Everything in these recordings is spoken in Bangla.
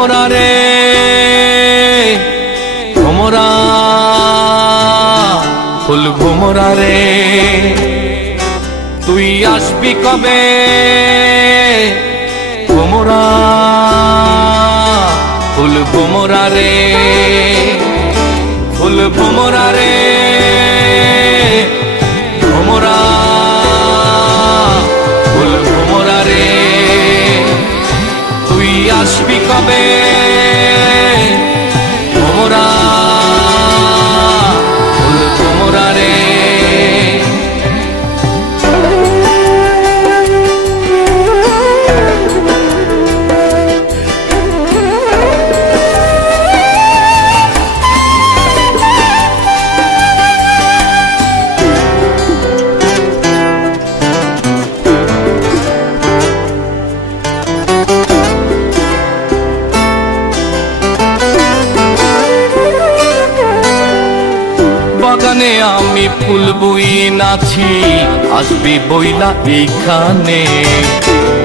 ভোমরা রে ভোমরা, ফুল ভোমরা রে তুই আসবি কবে ভোমরা, ফুল ভোমরা রে ফুল ভোমরা রে ভোমরা, ফুল ভোমরা রে তুই আসবি কবে ভোমরা, ফুল ভোমরা রে। বাগানে আমি ফুল বই নাছি, আসবি বইলা এইখানে।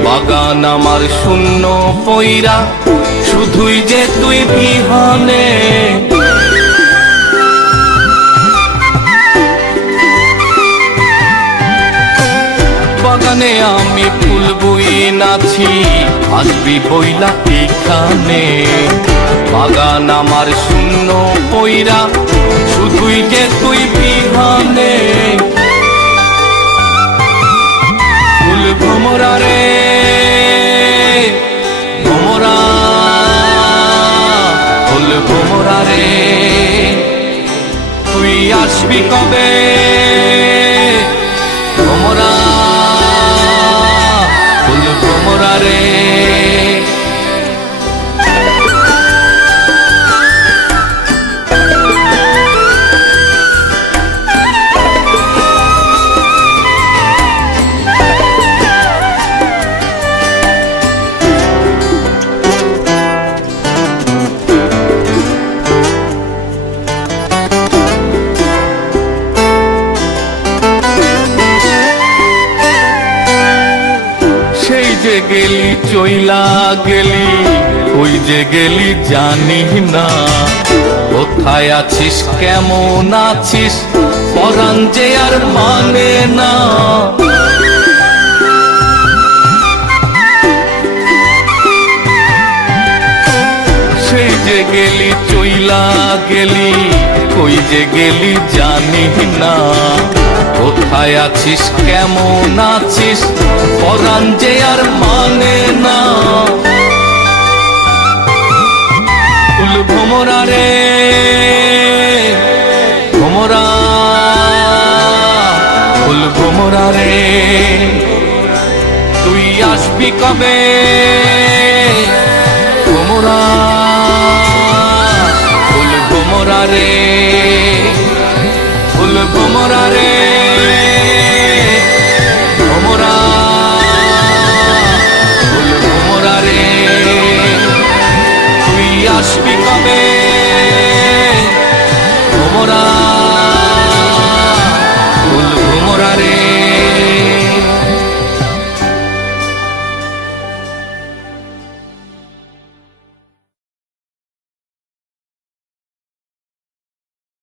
বাগান আমার শূন্য পইরা, শুধুই যে তুই বিহানে। বাগানে আমি ফুল বই নাছি, আসবি বইলা এইখানে। বাগান আমার শূন্য পইরা, শুধুই যে তুই বিহানে। ফুল ভোমরা রে ভোমরা, ফুল ভোমরা রে তুই আসবি কবে ভোমরা, ফুল ভোমরা রে। যে গেলি চইলা গেলি, ওই যে গেলি জানি না। কোথায় আছিস কেমন আছিস, পরাণ যে আর মানে না। সেই যে গেলি চইলা গেলি, ওই যে গেলি জানি না। কোথায় আছিস কেমন আছিস, পরাণ যে আর মানে না। ফুল ভোমরা রে ভোমরা, ফুল ভোমরা রে তুই আসবি কবে ভোমরা, ফুল ভোমরা রে।